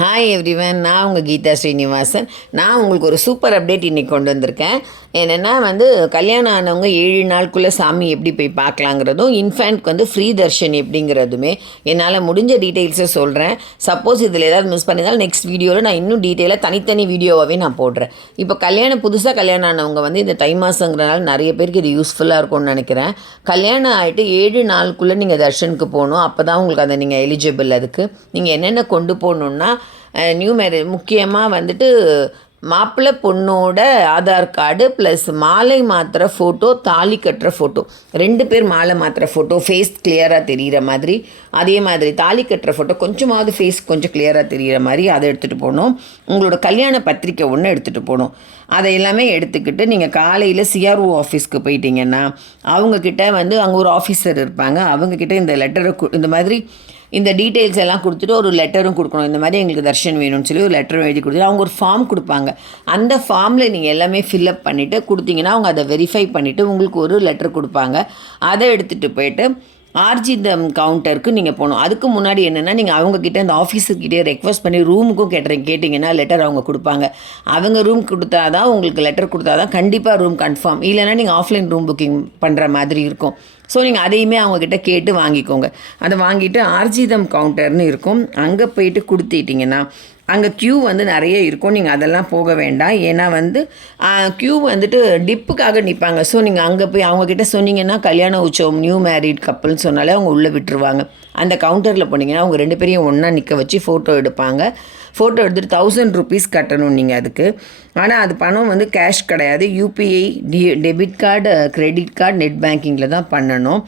Hi everyone, நான் உங்கள் கீதா ஸ்ரீனிவாசன். நான் உங்களுக்கு ஒரு சூப்பர் அப்டேட் இன்றைக்கி கொண்டு வந்திருக்கேன். என்னென்னா கல்யாணம் ஆனவங்க 7 நாளுக்குள்ளே சாமி எப்படி போய் பார்க்கலாங்கிறதும், இன்ஃபேண்ட்க்கு ஃப்ரீ தர்ஷன் எப்படிங்கிறதுமே என்னால் முடிஞ்ச டீட்டெயில்ஸை சொல்கிறேன். சப்போஸ் இதில் ஏதாவது மிஸ் பண்ணியிருந்தாலும் நெக்ஸ்ட் வீடியோவில் நான் இன்னும் டீட்டெயிலாக தனித்தனி வீடியோவாகவே நான் போடுறேன். இப்போ புதுசாக கல்யாணம் ஆனவங்க இந்த தை மாதங்கிறனால நிறைய பேருக்கு இது யூஸ்ஃபுல்லாக இருக்கும்னு நினைக்கிறேன். கல்யாணம் ஆகிட்டு 7 நாளுக்குள்ளே நீங்கள் தர்ஷனுக்கு போகணும். அப்போ தான் உங்களுக்கு அதை நீங்கள் எலிஜிபிள். அதுக்கு நீங்கள் என்னென்ன கொண்டு போகணுன்னா, நியூ மேரேஜ் முக்கியமாக மாப்பிள்ளை பொண்ணோட ஆதார் கார்டு ப்ளஸ் மாலை மாத்திர ஃபோட்டோ, தாலி கட்டுற ஃபோட்டோ, 2 பேர் மாலை மாத்திர ஃபோட்டோ, ஃபேஸ் கிளியராக தெரிகிற மாதிரி. அதே மாதிரி தாலி கட்டுற ஃபோட்டோ கொஞ்சமாவது ஃபேஸ் கொஞ்சம் கிளியராக தெரிகிற மாதிரி அதை எடுத்துகிட்டு போகணும். உங்களோட கல்யாண பத்திரிக்கை ஒன்று எடுத்துகிட்டு போகணும். அதை எல்லாமே எடுத்துக்கிட்டு நீங்கள் காலையில் சிஆர்ஓ ஆஃபீஸ்க்கு போயிட்டீங்கன்னா அவங்கக்கிட்ட அங்கே ஒரு ஆஃபீஸர் இருப்பாங்க. அவங்கக்கிட்ட இந்த லெட்டரை இந்த மாதிரி இந்த டீட்டெயில்ஸ் எல்லாம் கொடுத்துட்டு ஒரு லெட்டரும் கொடுக்கணும். இந்த மாதிரி எங்களுக்கு தர்ஷன் வேணும்னு சொல்லி ஒரு லெட்டரும் எழுதி கொடுத்துட்டு அவங்க ஒரு ஃபார்ம் கொடுப்பாங்க. அந்த ஃபார்மில் நீங்கள் எல்லாமே ஃபில்அப் பண்ணிவிட்டு கொடுத்தீங்கன்னா அவங்க அதை வெரிஃபை பண்ணிவிட்டு உங்களுக்கு ஒரு லெட்டர் கொடுப்பாங்க. அதை எடுத்துகிட்டு போயிட்டு ஆர்ஜிதம் கவுண்டருக்கு நீங்கள் போகணும். அதுக்கு முன்னாடி என்னென்னா, நீங்கள் அவங்கக்கிட்ட இந்த ஆஃபீஸர்கிட்டே ரெக்வஸ்ட் பண்ணி ரூமுக்கும் கேட்டிங்கன்னா லெட்டர் அவங்க கொடுப்பாங்க. அவங்க ரூம் கொடுத்தா தான் உங்களுக்கு லெட்டர் கொடுத்தா தான் கண்டிப்பாக ரூம் கன்ஃபார்ம். இல்லைனா நீங்கள் ஆஃப்லைன் ரூம் புக்கிங் பண்ணுற மாதிரி இருக்கும். ஸோ நீங்கள் அதையுமே அவங்கக்கிட்ட கேட்டு வாங்கிக்கோங்க. அதை வாங்கிட்டு ஆர்ஜிதம் கவுண்டர்னு இருக்கும், அங்கே போயிட்டு கொடுத்துட்டிங்கன்னா அங்கே க்யூ நிறைய இருக்கும். நீங்கள் அதெல்லாம் போக வேண்டாம். ஏன்னா க்யூ டிப்புக்காக நிற்பாங்க. ஸோ நீங்கள் அங்கே போய் அவங்கக்கிட்ட சொன்னீங்கன்னா கல்யாண உற்சவம் நியூ மேரிட் கப்புள்னு சொன்னாலே அவங்க உள்ளே விட்டுருவாங்க. அந்த கவுண்டரில் போனீங்கன்னா அவங்க 2 பேரையும் ஒன்றா நிற்க வச்சு ஃபோட்டோ எடுப்பாங்க. ஃபோட்டோ எடுத்துகிட்டு 1000 rupees கட்டணும் நீங்கள் அதுக்கு. ஆனால் அது பணம் கேஷ் கிடையாது. UPI, debit card, credit card, net பேங்கிங்கில் தான் பண்ணணும்.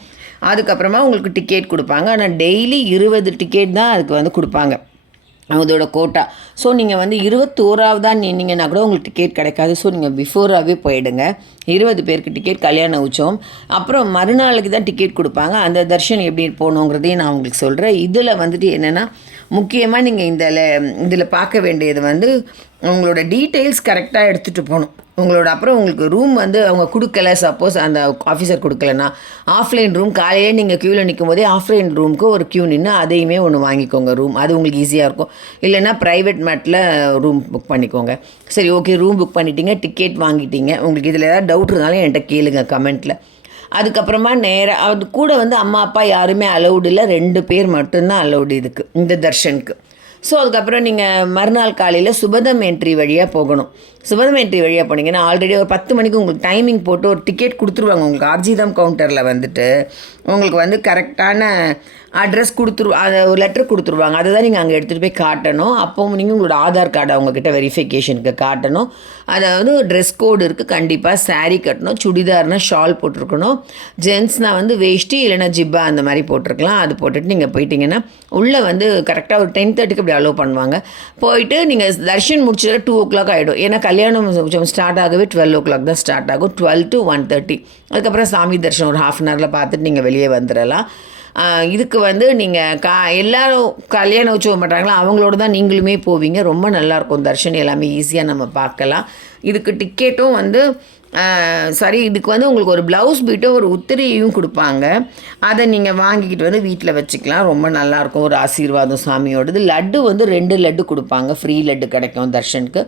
அதுக்கப்புறமா உங்களுக்கு டிக்கெட் கொடுப்பாங்க. ஆனால் டெய்லி 20 டிக்கெட் தான் அதுக்கு கொடுப்பாங்க, அதோட கோட்டா. ஸோ நீங்கள் 21ஆவதாக நின்னீங்கன்னா கூட உங்களுக்கு டிக்கெட் கிடைக்காது. ஸோ நீங்கள் பிஃபோராகவே போயிடுங்க. 20 பேருக்கு டிக்கெட் கல்யாண உற்சவம். அப்புறம் மறுநாளுக்கு தான் டிக்கெட் கொடுப்பாங்க. அந்த தர்ஷன் எப்படி போகணுங்கிறதையும் நான் உங்களுக்கு சொல்கிறேன். இதில் என்னென்னா, முக்கியமாக நீங்கள் இதில் பார்க்க வேண்டியது உங்களோட டீட்டெயில்ஸ் கரெக்டாக எடுத்துகிட்டு போகணும். அப்புறம் உங்களுக்கு ரூம் அவங்க கொடுக்கல, சப்போஸ் அந்த ஆஃபீஸர் கொடுக்கலன்னா ஆஃப்லைன் ரூம் காலையிலே நீங்கள் க்யூவில் நிற்கும் போதே ஆஃப்லைன் ரூமுக்கு ஒரு க்யூ நின்று அதையுமே ஒன்று வாங்கிக்கோங்க ரூம். அது உங்களுக்கு ஈஸியாக இருக்கும். இல்லைன்னா ப்ரைவேட் மேட்டில் ரூம் புக் பண்ணிக்கோங்க. சரி, ஓகே, ரூம் புக் பண்ணிட்டீங்க, டிக்கெட் வாங்கிட்டீங்க. உங்களுக்கு இதில் ஏதாவது டவுட் இருந்தாலும் என்கிட்ட கேளுங்க கமெண்ட்டில். அதுக்கப்புறமா நேராக அது கூட அம்மா அப்பா யாருமே அலௌடு இல்லை, 2 பேர் மட்டும்தான் அலௌடு இதுக்கு, இந்த தர்ஷனுக்கு. ஸோ அதுக்கப்புறம் நீங்கள் மறுநாள் காலையில் சுபதம் என்ட்ரி வழியாக போகணும். சுபதம் என்ட்ரி வழியாக போனீங்கன்னா ஆல்ரெடி ஒரு 10 மணிக்கு உங்களுக்கு டைமிங் போட்டு ஒரு டிக்கெட் கொடுத்துருவாங்க. உங்களுக்கு ஆர்ஜிதம் கவுண்டரில் உங்களுக்கு கரெக்டான அட்ரஸ் அதை ஒரு லெட்டர் கொடுத்துருவாங்க. அதை தான் நீங்கள் அங்கே எடுத்துகிட்டு போய் காட்டணும். அப்போ நீங்கள் உங்களோட ஆதார் கார்டு அவங்கக்கிட்ட வெரிஃபிகேஷனுக்கு காட்டணும். அதாவது ட்ரெஸ் கோடு இருக்குது, கண்டிப்பாக சாரீ கட்டணும், சுடிதார்னால் ஷால் போட்டிருக்கணும், ஜென்ட்ஸ்னால் வேஷ்டி இல்லைனா ஜிப்பா அந்த மாதிரி போட்டிருக்கலாம். அது போட்டுட்டு நீங்கள் போயிட்டீங்கன்னா உள்ளே கரெக்டாக ஒரு 10:30க்கு அப்படி அலோவ் பண்ணுவாங்க. போயிட்டு நீங்கள் தர்ஷன் முடிச்சதில் 2 o'clock ஆகிடும். ஏன்னா கல்யாணம் ஸ்டார்ட் ஆகவே 12 o'clock தான் ஸ்டார்ட் ஆகும், 12 to 1:30. அதுக்கப்புறம் சாமி தர்ஷனம் ஒரு 1/2 hourல பார்த்துட்டு நீங்கள் வெளியே வந்துடலாம். இதுக்கு நீங்கள் எல்லோரும் கல்யாண உற்சவம் பண்ணுறாங்களா அவங்களோட தான் நீங்களுமே போவீங்க. ரொம்ப நல்லாயிருக்கும் தர்ஷன், எல்லாமே ஈஸியாக நம்ம பார்க்கலாம். இதுக்கு டிக்கெட்டும் சரி, இதுக்கு உங்களுக்கு ஒரு ப்ளவுஸ் பீட்டும் ஒரு உத்திரையும் கொடுப்பாங்க. அதை நீங்கள் வாங்கிக்கிட்டு வீட்டில் வச்சுக்கலாம். ரொம்ப நல்லாயிருக்கும், ஒரு ஆசீர்வாதம் சாமியோடது. லட்டு 2 லட்டு கொடுப்பாங்க, ஃப்ரீ லட்டு கிடைக்கும் தர்ஷனுக்கு.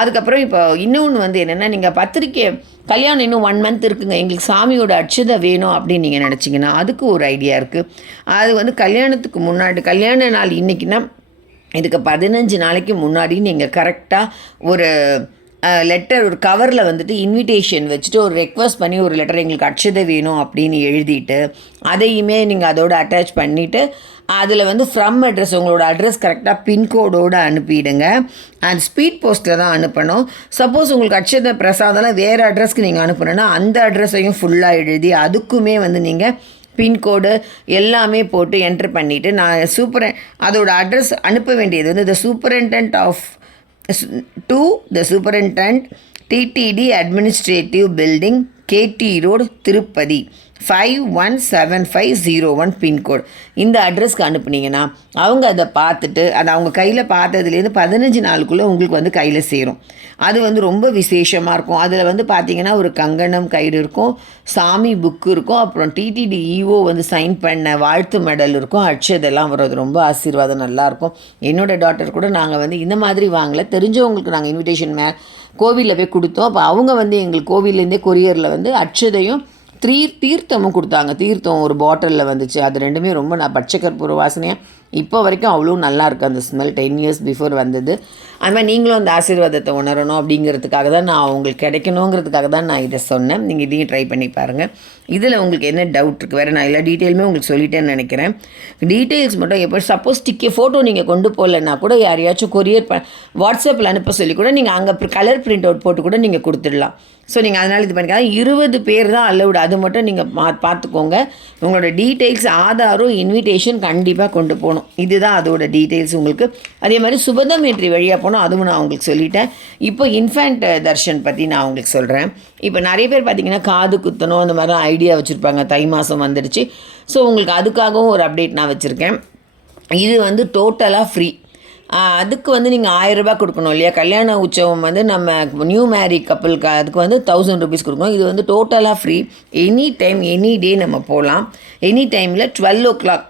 அதுக்கப்புறம் இப்போ இன்னொன்று என்னென்னா, நீங்கள் பத்திரிக்கை கல்யாணம் இன்னும் 1 month இருக்குங்க, எங்களுக்கு சாமியோட அட்சதை வேணும் அப்படின்னு நீங்கள் நினச்சிங்கன்னா அதுக்கு ஒரு ஐடியா இருக்குது. அது கல்யாணத்துக்கு முன்னாடி, கல்யாண நாள் இன்றைக்கின்னா இதுக்கு 15 நாளைக்கு முன்னாடி நீங்கள் கரெக்டாக ஒரு லெட்டர், ஒரு கவரில் இன்விடேஷன் வச்சுட்டு ஒரு ரெக்வஸ்ட் பண்ணி ஒரு லெட்டர் எங்களுக்கு அட்சதை வேணும் அப்படின்னு எழுதிட்டு அதையுமே நீங்கள் அதோடு அட்டாச் பண்ணிவிட்டு அதில் ஃப்ரம் அட்ரஸ், உங்களோட அட்ரஸ் கரெக்டாக பின்கோடோடு அனுப்பிடுங்க. அது ஸ்பீட் போஸ்ட்டில் தான் அனுப்பணும். சப்போஸ் உங்களுக்கு அட்சதை பிரசாதம்லாம் வேறு அட்ரஸ்க்கு நீங்கள் அனுப்பணுன்னா அந்த அட்ரஸையும் ஃபுல்லாக எழுதி அதுக்குமே நீங்கள் பின்கோடு எல்லாமே போட்டு என்ட்ரு பண்ணிவிட்டு நான் அதோட அட்ரஸ் அனுப்ப வேண்டியது the superintendent of to the superintendent, TTD Administrative Building, KT Road, Tirupati, 517501 pincode. இந்த அட்ரஸ்க்கு அனுப்புனீங்கன்னா அவங்க அதை பார்த்துட்டு அதை அவங்க கையில் பார்த்ததுலேருந்து 15 நாளுக்குள்ளே உங்களுக்கு வந்து கையில் சேரும். அது வந்து ரொம்ப விசேஷமாக இருக்கும். அதில் வந்து பார்த்திங்கன்னா ஒரு கங்கணம் கயிறு இருக்கும், சாமி புக்கு இருக்கும், அப்புறம் டிடிடி இஓ வந்து சைன் பண்ண வாழ்த்து மெடல் இருக்கும், அட்சதெல்லாம் வரும். அது ரொம்ப ஆசீர்வாதம் நல்லாயிருக்கும். என்னோடய டாட்டர் கூட நாங்கள் வந்து இந்த மாதிரி வாங்கலை, தெரிஞ்சவங்களுக்கு நாங்கள் இன்விடேஷன் கோவிலில் போய் கொடுத்தோம். அப்போ அவங்க வந்து எங்களுக்கு கோவிலேருந்தே கொரியரில் வந்து அட்சதையும் தீர்த்தமும் கொடுத்தாங்க. தீர்த்தம் ஒரு பாட்டிலில் வந்துச்சு. அது ரெண்டுமே ரொம்ப பச்சை கற்பூர வாசனையாக இப்போ வரைக்கும் அவ்வளோ நல்லாயிருக்கு அந்த ஸ்மெல். 10 இயர்ஸ் பிஃபோர் வந்தது. அது மாதிரி நீங்களும் அந்த ஆசீர்வாதத்தை உணரணும் அப்படிங்கிறதுக்காக தான் நான் உங்களுக்கு கிடைக்கணுங்கிறதுக்காக தான் நான் இதை சொன்னேன். நீங்கள் இதையும் ட்ரை பண்ணி பாருங்கள். இதில் உங்களுக்கு என்ன டவுட் இருக்குது? வேறு நான் எல்லா டீட்டெயிலுமே உங்களுக்கு சொல்லிட்டேன்னு நினைக்கிறேன். டீட்டெயில்ஸ் மட்டும் எப்போ சப்போஸ் ஃபோட்டோ நீங்கள் கொண்டு போகலன்னா கூட யாரையாச்சும் கொரியர் வாட்ஸ்அப்பில் அனுப்ப சொல்லி கூட நீங்கள் அங்கே கலர் பிரிண்ட் அவுட் போட்டு கூட நீங்கள் கொடுத்துடலாம். ஸோ நீங்கள் அதனால் இது பண்ணிக்கலாம். 20 பேர் தான் அலவுடு. அது மட்டும் நீங்கள் பார்த்துக்கோங்க. உங்களோட டீட்டெயில்ஸ், ஆதாரம், இன்விடேஷன் கண்டிப்பாக கொண்டு போகணும். இதுதான் அதோட டீட்டெயில்ஸ் உங்களுக்கு. அதே மாதிரி சுபதம் என்ட்ரி வழியாக போனோம், அதுவும் நான் உங்களுக்கு சொல்லிட்டேன். இப்போ இன்ஃபேண்ட் தர்ஷன் பற்றி நான் உங்களுக்கு சொல்கிறேன். இப்போ நிறைய பேர் பார்த்திங்கன்னா காது குத்தணும் அந்த மாதிரிலாம் ஐடியா வச்சுருப்பாங்க. தை மாதம் வந்துடுச்சு. ஸோ உங்களுக்கு அதுக்காகவும் ஒரு அப்டேட் நான் வச்சுருக்கேன். இது வந்து டோட்டலாக ஃப்ரீ. அதுக்கு வந்து நீங்கள் 1000 ரூபாய் கொடுக்கணும் இல்லையா? கல்யாண உற்சவம் வந்து நம்ம நியூ மேரி கப்பலுக்கு அதுக்கு வந்து 1000 ருபீஸ் கொடுக்கணும். இது வந்து டோட்டலாக free. Any time any day நம்ம போகலாம். எனி டைமில் 12 o'clock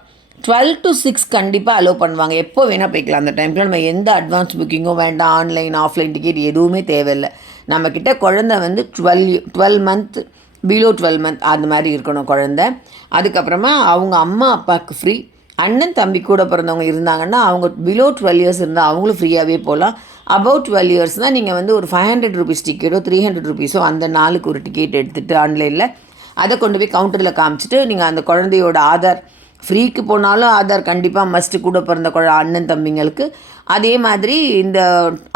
12 to 6 கண்டிப்பாக அலோவ் பண்ணுவாங்க. எப்போ வேணால் போய்க்கலாம். அந்த டைமில் நம்ம எந்த அட்வான்ஸ் புக்கிங்கும் வேண்டாம். ஆன்லைன் ஆஃப்லைன் டிக்கெட் எதுவுமே தேவையில்லை. நம்மக்கிட்ட குழந்தை வந்து 12 month பிலோ 12 month அந்த மாதிரி இருக்கணும் குழந்தை. அதுக்கப்புறமா அவங்க அம்மா அப்பாவுக்கு ஃப்ரீ. அண்ணன் தம்பி கூட பிறந்தவங்க இருந்தாங்கன்னா அவங்க பிலோ 12 years இருந்தால் அவங்களும் ஃப்ரீயாகவே போகலாம். அபவுட் 12 yearsனால் நீங்கள் வந்து ஒரு 500 ருபீஸ் டிக்கெட்டோ 300 ருபீஸோ அந்த நாளுக்கு ஒரு டிக்கெட் எடுத்துகிட்டு ஆன்லைனில் அதை கொண்டு போய் கவுண்டரில் காமிச்சிட்டு நீங்கள் அந்த குழந்தையோட ஆதார், ஃப்ரீக்கு போனாலும் ஆதார் கண்டிப்பாக மஸ்ட்டு கூட பிறந்த அண்ணன் தம்பிங்களுக்கு. அதே மாதிரி இந்த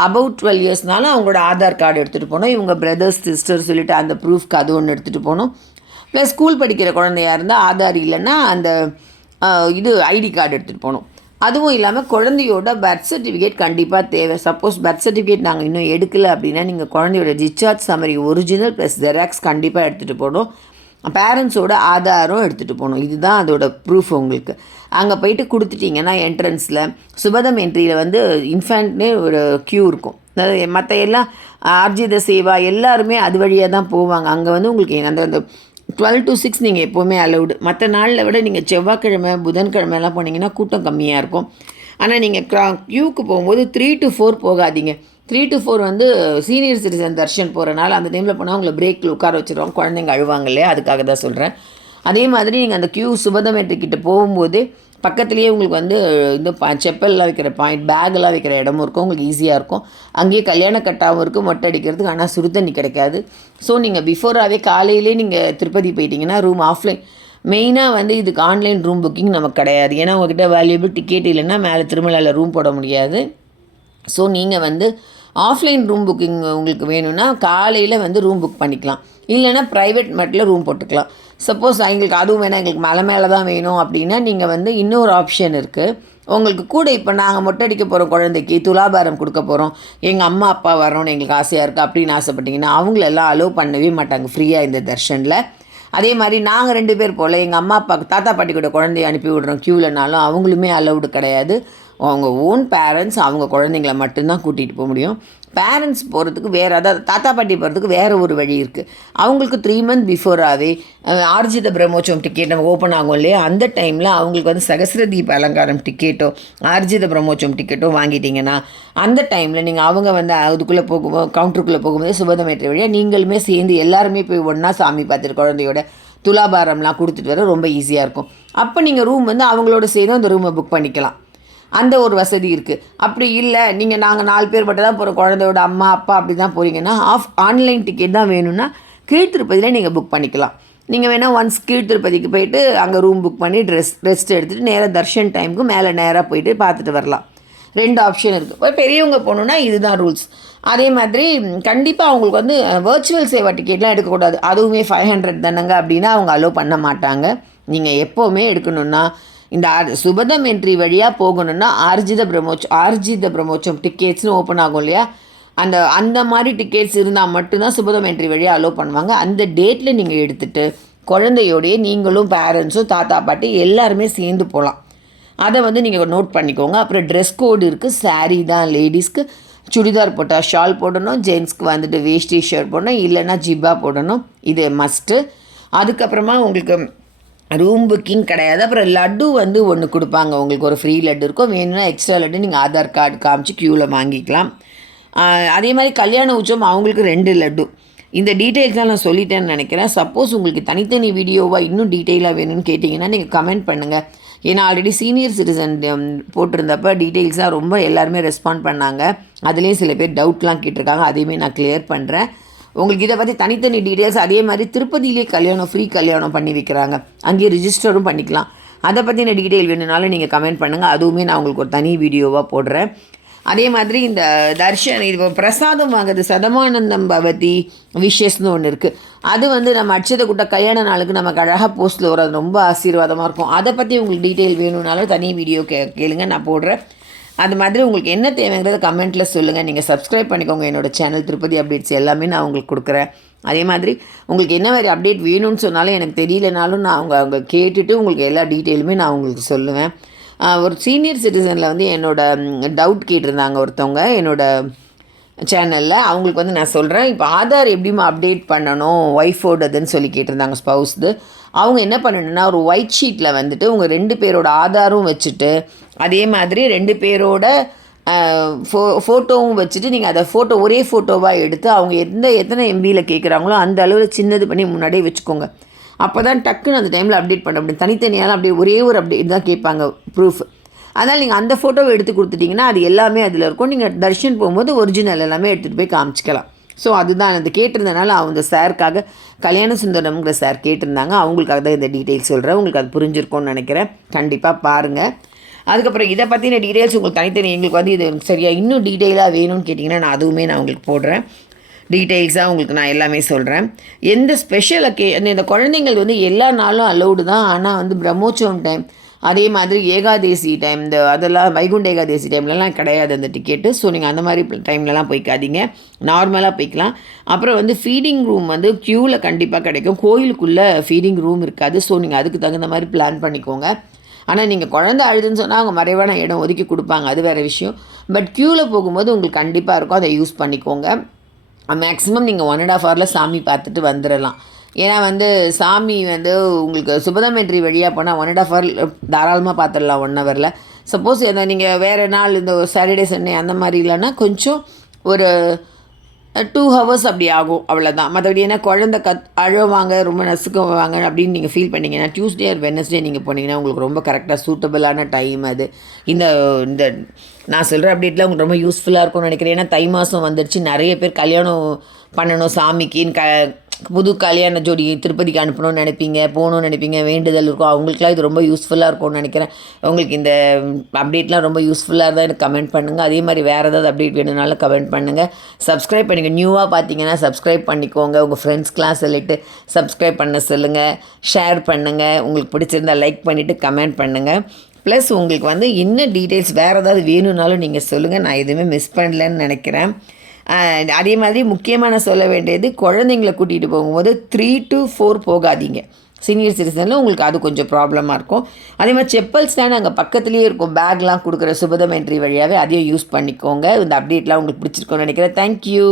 அபவுட் 12 yearsனாலும் அவங்களோட ஆதார் கார்டு எடுத்துகிட்டு போகணும். இவங்க பிரதர்ஸ் சிஸ்டர் சொல்லிவிட்டு அந்த ப்ரூஃப்க்கு அது ஒன்று எடுத்துகிட்டு போகணும். ப்ளஸ் ஸ்கூல் படிக்கிற குழந்தையாக இருந்தால் ஆதார் இல்லைன்னா அந்த ஐடி கார்டு எடுத்துகிட்டு போகணும். அதுவும் இல்லாமல் குழந்தையோட பர்த் சர்டிஃபிகேட் கண்டிப்பாக தேவை. சப்போஸ் பர்த் சர்டிஃபிகேட் நாங்கள் இன்னும் எடுக்கலை அப்படின்னா நீங்கள் குழந்தையோட discharge summary original plus xerox கண்டிப்பாக எடுத்துகிட்டு போகணும். பேரண்ட்ஸோட ஆதாரம் எடுத்துகிட்டு போகணும். இதுதான் அதோட ப்ரூஃப் உங்களுக்கு. அங்கே போயிட்டு கொடுத்துட்டிங்கன்னா என்ட்ரன்ஸில் சுபதம் என்ட்ரியில் வந்து இன்ஃபேண்ட்னே ஒரு க்யூ இருக்கும். அதாவது மற்ற எல்லாம் ஆர்ஜித சேவா எல்லாருமே அது வழியாக தான் போவாங்க. அங்கே வந்து உங்களுக்கு அந்த 12 to 6 நீங்கள் எப்போவுமே அலவுடு. மற்ற நாளில் விட நீங்கள் செவ்வாய்க்கிழமை புதன்கிழமைலாம் போனீங்கன்னா கூட்டம் கம்மியாக இருக்கும். ஆனால் நீங்கள் க்யூக்கு போகும்போது 3 to 4 போகாதீங்க. 3 to 4 வந்து சீனியர் சிட்டிசன் தர்ஷன் போகிறனால அந்த டைமில் போனால் அவங்கள பிரேக்கில் உட்கார வச்சுருவாங்க. குழந்தைங்க அழுவாங்க இல்லையா? அதுக்காக தான் சொல்கிறேன். அதே மாதிரி நீங்கள் அந்த க்யூ சுபதம் என்ட்ரிக்கிட்ட போகும்போது பக்கத்துலேயே உங்களுக்கு வந்து இந்த செப்பல்லாம் வைக்கிற பாயிண்ட், பேக்கெல்லாம் வைக்கிற இடமும் இருக்கும். உங்களுக்கு ஈஸியாக இருக்கும். அங்கேயே கல்யாண கட்டாகவும் இருக்குது மொட்டை அடிக்கிறதுக்கு. ஆனால் சுடு தண்ணி கிடைக்காது. ஸோ நீங்கள் பிஃபோராகவே காலையிலே நீங்கள் திருப்பதி போயிட்டீங்கன்னா ரூம் ஆஃப்லைன். மெயினாக வந்து இதுக்கு ஆன்லைன் ரூம் புக்கிங் நமக்கு கிடையாது. ஏன்னா உங்கள்கிட்ட வேல்யூபிள் டிக்கெட் இல்லைன்னா மேலே திருமலையில் ரூம் போட முடியாது. ஸோ நீங்கள் வந்து ஆஃப்லைன் ரூம் புக்கிங் உங்களுக்கு வேணும்னா காலையில் வந்து ரூம் புக் பண்ணிக்கலாம். இல்லைன்னா ப்ரைவேட் மட்டில் ரூம் போட்டுக்கலாம். சப்போஸ் எங்களுக்கு அதுவும் வேணாம், எங்களுக்கு மேலே தான் வேணும் அப்படின்னா நீங்கள் வந்து இன்னொரு ஆப்ஷன் இருக்குது. உங்களுக்கு கூட இப்போ நாங்கள் மொட்டை அடிக்க போகிறோம், குழந்தைக்கு துலாபாரம் கொடுக்க போகிறோம், எங்கள் அம்மா அப்பா வரணும்னு எங்களுக்கு ஆசையாக இருக்குது அப்படின்னு ஆசைப்பட்டிங்கன்னா அவங்களெல்லாம் அலோவ் பண்ணவே மாட்டாங்க ஃப்ரீயாக இந்த தர்ஷனில். அதே மாதிரி நாங்கள் 2 பேர் போல் எங்கள் அம்மா அப்பாவுக்கு தாத்தா பாட்டி கூட குழந்தைய அனுப்பி விடுறோம் க்யூவில்னாலும் அவங்களுமே அலௌடு கிடையாது. அவங்க ஓன் பேரண்ட்ஸ் அவங்க குழந்தைங்கள மட்டும்தான் கூட்டிகிட்டு போக முடியும். பேரண்ட்ஸ் போகிறதுக்கு வேறு, அதாவது தாத்தா பாட்டி போகிறதுக்கு வேறு ஒரு வழி இருக்குது. அவங்களுக்கு 3 month பிஃபோராகவே ஆர்ஜித பிரம்மோற்சவம் டிக்கெட் நம்ம ஓப்பன் ஆகும் இல்லையா? அந்த டைமில் அவங்களுக்கு வந்து சகஸ்ரதீப அலங்காரம் டிக்கெட்டோ ஆர்ஜித பிரம்மோற்சவம் டிக்கெட்டோ வாங்கிட்டீங்கன்னா அந்த டைமில் நீங்கள் அவங்க வந்து அதுக்குள்ளே போகும்போது கவுண்டருக்குள்ளே போகும்போது சுபதம் ஏற்ற வழியாக நீங்களுமே சேர்ந்து எல்லாருமே போய் ஒன்றா சாமி பார்த்துட்டு குழந்தையோட துலாபாரம்லாம் கொடுத்துட்டு வர ரொம்ப ஈஸியாக இருக்கும். அப்போ நீங்கள் ரூம் வந்து அவங்களோட சேர்ந்து அந்த ரூமை புக் பண்ணிக்கலாம். அந்த ஒரு வசதி இருக்குது. அப்படி இல்லை நாங்கள் 4 பேர் மட்டும் தான் போகிறோம், குழந்தையோட அம்மா அப்பா அப்படி தான் போகிறீங்கன்னா ஆன்லைன் டிக்கெட் தான் வேணும்னா கீழ்த்திருப்பதியில் நீங்கள் புக் பண்ணிக்கலாம். நீங்கள் வேணால் ஒன்ஸ் கீழ்த்திருப்பதிக்கு போயிட்டு அங்கே ரூம் புக் பண்ணி ரெஸ்ட் எடுத்துகிட்டு நேராக தர்ஷன் டைமுக்கு மேலே நேராக போயிட்டு பார்த்துட்டு வரலாம். 2 ஆப்ஷன் இருக்குது. பெரியவங்க போகணுன்னா இதுதான் ரூல்ஸ். அதே மாதிரி கண்டிப்பாக அவங்களுக்கு வந்து வர்ச்சுவல் சேவா டிக்கெட்லாம் எடுக்கக்கூடாது. அதுவுமே 500 தானங்க அப்படின்னா அவங்க அலோவ் பண்ண மாட்டாங்க. நீங்கள் எப்போவுமே எடுக்கணுன்னா இந்த சுபதம் என்ட்ரி வழியாக போகணுன்னா ஆர்ஜித பிரம்மோற்சவம் டிக்கெட்ஸ்னு ஓப்பன் ஆகும் இல்லையா? அந்த மாதிரி டிக்கெட்ஸ் இருந்தால் மட்டும்தான் சுபதம் என்ட்ரி வழியாக அலோவ் பண்ணுவாங்க. அந்த டேட்டில் நீங்கள் எடுத்துகிட்டு குழந்தையோடையே நீங்களும் பேரண்ட்ஸும் தாத்தா பாட்டி எல்லாருமே சேர்ந்து போகலாம். அதை வந்து நீங்கள் நோட் பண்ணிக்கோங்க. அப்புறம் ட்ரெஸ் கோடு இருக்குது. சாரீ தான் லேடிஸ்க்கு. சுடிதார் போட்டால் ஷால் போடணும், ஜென்ஸ்க்கு வந்துட்டு வேஷ்டி ஷர்ட் போடணும், இல்லைன்னா ஜிப்பா போடணும். இது மஸ்ட்டு. அதுக்கப்புறமா உங்களுக்கு ரூம் புக்கிங் கிடையாது. அப்புறம் லட்டு வந்து ஒன்று கொடுப்பாங்க, உங்களுக்கு ஒரு ஃப்ரீ லட்டு இருக்கும். வேணும்னா எக்ஸ்ட்ரா லட்டு நீங்கள் ஆதார் கார்டு காமிச்சு க்யூவில் வாங்கிக்கலாம். அதே மாதிரி கல்யாண உற்சவம் அவங்களுக்கு 2 லட்டு. இந்த டீட்டெயில்ஸ்லாம் நான் சொல்லிட்டேன்னு நினைக்கிறேன். சப்போஸ் உங்களுக்கு தனித்தனி வீடியோவாக இன்னும் டீட்டெயிலாக வேணும்னு கேட்டிங்கன்னா நீங்கள் கமெண்ட் பண்ணுங்கள். ஏன்னா ஆல்ரெடி சீனியர் சிட்டிசன் போட்டிருந்தப்போ டீட்டெயில்ஸாக ரொம்ப எல்லாருமே ரெஸ்பாண்ட் பண்ணாங்க. அதுலேயும் சில பேர் டவுட்லாம் கேட்டிருக்காங்க. அதையுமே நான் கிளியர் பண்ணுறேன். உங்களுக்கு இதை பற்றி தனித்தனி டீட்டெயில்ஸ், அதே மாதிரி திருப்பதியிலே கல்யாணம் ஃப்ரீ கல்யாணம் பண்ணி வைக்கிறாங்க, அங்கேயே ரிஜிஸ்டரும் பண்ணிக்கலாம். அதை பற்றின டீட்டெயில் வேணுனாலும் நீங்கள் கமெண்ட் பண்ணுங்கள். அதுவுமே நான் உங்களுக்கு ஒரு தனி வீடியோவாக போடுறேன். அதே மாதிரி இந்த தர்ஷன் இது பிரசாதம் வாங்குறது சதமானந்தம் பவதி விஷஸ்னு ஒன்று இருக்குது. அது வந்து நம்ம அட்சதை கூட்ட கல்யாண நாளுக்கு நமக்கு அழகாக போஸ்ட்டில் வரும். அது ரொம்ப ஆசீர்வாதமாக இருக்கும். அதை பற்றி உங்களுக்கு டீட்டெயில் வேணும்னாலும் தனி வீடியோ கேளுங்க, நான் போடுறேன். அது மாதிரி உங்களுக்கு என்ன தேவைங்கிறத கமெண்ட்டில் சொல்லுங்கள். நீங்கள் சப்ஸ்கிரைப் பண்ணிக்கோங்க என்னோடய சேனல் திருப்பதி அப்டேட்ஸ் எல்லாமே நான் உங்களுக்கு கொடுக்குறேன். அதே மாதிரி உங்களுக்கு என்ன மாதிரி அப்டேட் வேணும்னு சொன்னாலும் எனக்கு தெரியலனாலும் நான் அவங்க கேட்டுட்டு உங்களுக்கு எல்லா டீட்டெயிலுமே நான் உங்களுக்கு சொல்லுவேன். ஒரு சீனியர் சிட்டிசனில் வந்து என்னோடய டவுட் கேட்டிருந்தாங்க ஒருத்தவங்க என்னோடய சேனலில். அவங்களுக்கு வந்து நான் சொல்கிறேன், இப்போ ஆதார் எப்படிமா அப்டேட் பண்ணணும் ஒய்ஃபோடதுன்னு சொல்லி கேட்டிருந்தாங்க, ஸ்பவுஸ்து. அவங்க என்ன பண்ணணுன்னா ஒரு ஒயிட் ஷீட்டில் வந்துட்டு உங்கள் 2 பேரோட ஆதாரும் வச்சுட்டு அதே மாதிரி 2 பேரோட ஃபோட்டோவும் வச்சுட்டு நீங்கள் அதை ஒரே ஃபோட்டோவாக எடுத்து அவங்க எத்தனை எம்பியில் கேட்குறாங்களோ அந்த அளவில் சின்னது பண்ணி முன்னாடியே வச்சுக்கோங்க. அப்போ தான் டக்குன்னு அந்த டைமில் அப்டேட் பண்ண முடியும். தனித்தனியால் அப்படியே ஒரே ஒரு அப்டேட் தான் கேட்பாங்க, ப்ரூஃப். அதனால் நீங்கள் அந்த ஃபோட்டோவை எடுத்து கொடுத்துட்டிங்கன்னா அது எல்லாமே அதில் இருக்கும். நீங்கள் தர்ஷன் போகும்போது ஒரிஜினல் எல்லாமே எடுத்துகிட்டு போய் காமிச்சிக்கலாம். ஸோ அதுதான் அது கேட்டிருந்தனால அவங்க சாருக்காக கல்யாண சுந்தரம்ங்கிற சார் கேட்டிருந்தாங்க. அவங்களுக்காக தான் இந்த டீட்டெயில்ஸ் சொல்கிறேன். உங்களுக்கு அது புரிஞ்சிருக்கும்னு நினைக்கிறேன். கண்டிப்பாக பாருங்கள். அதுக்கப்புறம் இதை பற்றின டீட்டெயில்ஸ் உங்களுக்கு தனித்தனி எங்களுக்கு வந்து இது சரியாக இன்னும் டீட்டெயிலாக வேணும்னு கேட்டிங்கன்னா நான் அதுவுமே நான் உங்களுக்கு போடுறேன். டீட்டெயில்ஸாக உங்களுக்கு நான் எல்லாமே சொல்கிறேன். எந்த ஸ்பெஷல் இந்த குழந்தைங்கள் வந்து எல்லா நாளும் அலௌடு தான். ஆனால் வந்து பிரம்மோற்சவம் டைம், அதே மாதிரி ஏகாதேசி டைம், அதெல்லாம் வைகுண்ட ஏகாதேசி டைம்லலாம் கிடையாது அந்த டிக்கெட்டு. ஸோ நீங்கள் அந்த மாதிரி டைம்லலாம் போய்க்காதீங்க, நார்மலாக போய்க்கலாம். அப்புறம் வந்து ஃபீடிங் ரூம் வந்து க்யூவில் கண்டிப்பாக கிடைக்கும். கோயிலுக்குள்ளே ஃபீடிங் ரூம் இருக்காது. ஸோ நீங்கள் அதுக்கு தகுந்த மாதிரி பிளான் பண்ணிக்கோங்க. ஆனால் நீங்கள் குழந்தை அழுதுன்னு சொன்னால் அவங்க மறைவான இடம் ஒதுக்கி கொடுப்பாங்க, அது வேறு விஷயம். பட் க்யூவில் போகும்போது உங்களுக்கு கண்டிப்பாக இருக்கும், அதை யூஸ் பண்ணிக்கோங்க. மேக்ஸிமம் நீங்கள் 1.5 ஹவரில் சாமி பார்த்துட்டு வந்துடலாம். ஏன்னா வந்து சாமி வந்து உங்களுக்கு சுபதமெட்ரி வழியாக போனால் 1.5 ஹவர் தாராளமாக பார்த்துடலாம் 1 ஹவரில். சப்போஸ் நீங்கள் வேறு நாள் இந்த சாட்டர்டே சண்டே அந்த மாதிரி இல்லைன்னா கொஞ்சம் ஒரு 2 ஹவர்ஸ் அப்படி ஆகும், அவ்வளோதான். மற்றபடி ஏன்னா குழந்தை அழுவாங்க, ரொம்ப நசுக்குவாங்க அப்படின்னு நீங்கள் ஃபீல் பண்ணிங்கன்னா டியூஸ்டே ஆர் வெட்னஸ்டே நீங்கள் போனீங்கன்னா உங்களுக்கு ரொம்ப கரெக்டாக சூட்டபிளான டைம் அது. இந்த இந்த நான் சொல்கிற அப்டேட்டில் உங்களுக்கு ரொம்ப யூஸ்ஃபுல்லாக இருக்கும்னு நினைக்கிறேன். ஏன்னா தை மாதம் வந்துடுச்சு, நிறைய பேர் கல்யாணம் பண்ணணும் சாமிக்குன்னு புது கல்யாண ஜோடி திருப்பதிக்கு அனுப்பணும்னு நினைப்பீங்க, போகணுன்னு நினைப்பீங்க, வேண்டுதல் இருக்கும். அவங்களுக்குலாம் இது ரொம்ப யூஸ்ஃபுல்லாக இருக்கும்னு நினைக்கிறேன். உங்களுக்கு இந்த அப்டேட்லாம் ரொம்ப யூஸ்ஃபுல்லாக இருந்தால் எனக்கு கமெண்ட் பண்ணுங்கள். அதே மாதிரி வேறு ஏதாவது அப்டேட் வேணும்னாலும் கமெண்ட் பண்ணுங்கள். சப்ஸ்கிரைப் பண்ணிங்க, நியூவாக பார்த்தீங்கன்னா சப்ஸ்கிரைப் பண்ணிக்கோங்க. உங்கள் ஃப்ரெண்ட்ஸ்க்கெலாம் சொல்லிவிட்டு சப்ஸ்கிரைப் பண்ண சொல்லுங்கள், ஷேர் பண்ணுங்கள். உங்களுக்கு பிடிச்சிருந்தால் லைக் பண்ணிவிட்டு கமெண்ட் பண்ணுங்கள். ப்ளஸ் உங்களுக்கு வந்து இன்னும் டீட்டெயில்ஸ் வேறு ஏதாவது வேணும்னாலும் நீங்கள் சொல்லுங்கள். நான் எதுவுமே மிஸ் பண்ணலன்னு நினைக்கிறேன். அதே மாதிரி முக்கியமாக நான் சொல்ல வேண்டியது, குழந்தைங்கள கூட்டிகிட்டு போகும்போது 3 to 4 போகாதீங்க. சீனியர் சிட்டிசனில் உங்களுக்கு அது கொஞ்சம் ப்ராப்ளமாக இருக்கும். அதே மாதிரி செப்பல் ஸ்டாண்ட் அங்கே பக்கத்துலேயே இருக்கும், பேக்லாம் கொடுக்குற சுபதம் என்ட்ரி வழியாகவே அதையும் யூஸ் பண்ணிக்கோங்க. இந்த அப்டேட்லாம் உங்களுக்கு பிடிச்சிருக்கோன்னு நினைக்கிறேன். தேங்க்யூ.